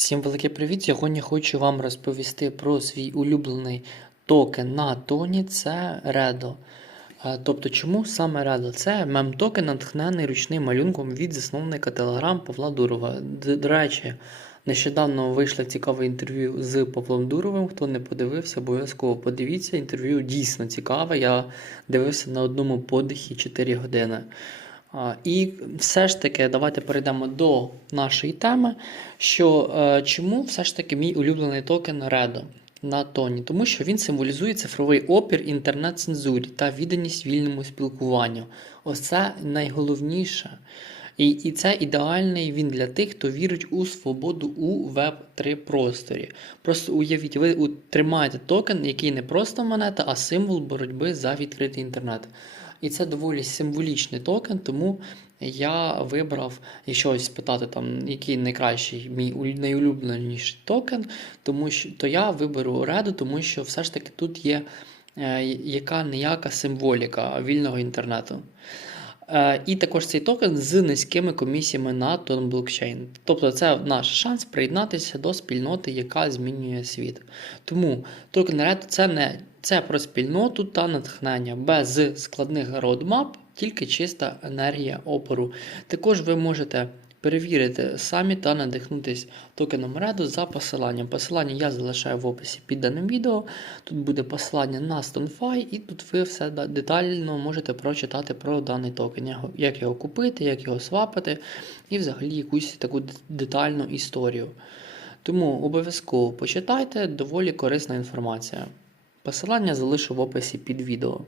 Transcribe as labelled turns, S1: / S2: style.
S1: Всім великий привіт! Сьогодні хочу вам розповісти про свій улюблений токен на тоні це Redo. Тобто, чому саме Redo? Це мем-токен, натхнений ручним малюнком від засновника Telegram Павла Дурова. До речі, нещодавно вийшло цікаве інтерв'ю з Павлом Дуровим. Хто не подивився, обов'язково подивіться. Інтерв'ю дійсно цікаве. Я дивився на одному подихі 4 години. І все ж таки, давайте перейдемо до нашої теми. Що е, чому все ж таки мій улюблений токен Redo на тоні? Тому що він символізує цифровий опір інтернет-цензурі та відданість вільному спілкуванню. Ось це найголовніше. І, і це ідеальний він для тих, хто вірить у свободу у Web3 просторі. Просто уявіть, ви тримаєте токен, який не просто монета, а символ боротьби за відкритий інтернет. І це доволі символічний токен, тому я вибрав, якщо ось спитати, там, який найкращий мій улю- найулюбленіший токен, тому що то я виберу Redo, тому що все ж таки тут є е, яка неяка символіка вільного інтернету. Е, І також цей токен з низькими комісіями на тон блокчейн. Тобто це наш шанс приєднатися до спільноти, яка змінює світ. Тому токен Red це не це про спільноту та натхнення без складних родмап, тільки чиста енергія опору. Також ви можете перевірити самі та надихнутись токеном Redo за посиланням. Посилання я залишаю в описі під даним відео. Тут буде посилання на StoneFi, і тут ви все детально можете прочитати про даний токен, як його купити, як його свапити, і взагалі якусь таку детальну історію. Тому обов'язково почитайте, доволі корисна інформація. Посилання залишу в описі під відео.